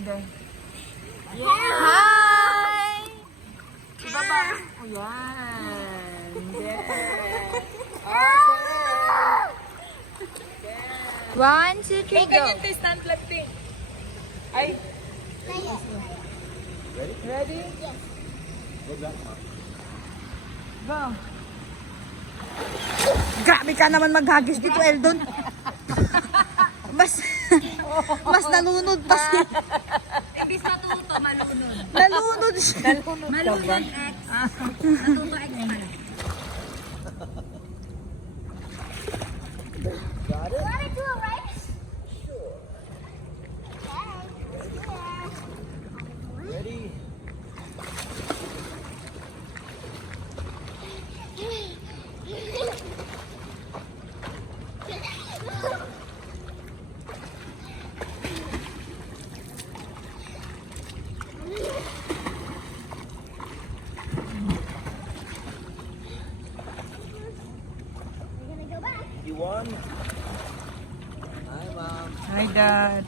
Hindi. Hi! Ibaba. Ayan. Yes. Okay. 1, 2, 3, go. Ganyan tayo stand lang, Ting. Ay. Ready? Yes. Go. Grabe ka naman maghagis dito, Eldon. Mas nalunod pa siya. Ibig natuto, malunod. Nalunod siya. Malunod X. Natuto X pala. Got it? Want to do a race? Sure. Ready? You won? Hi, Mom. Hi, Dad.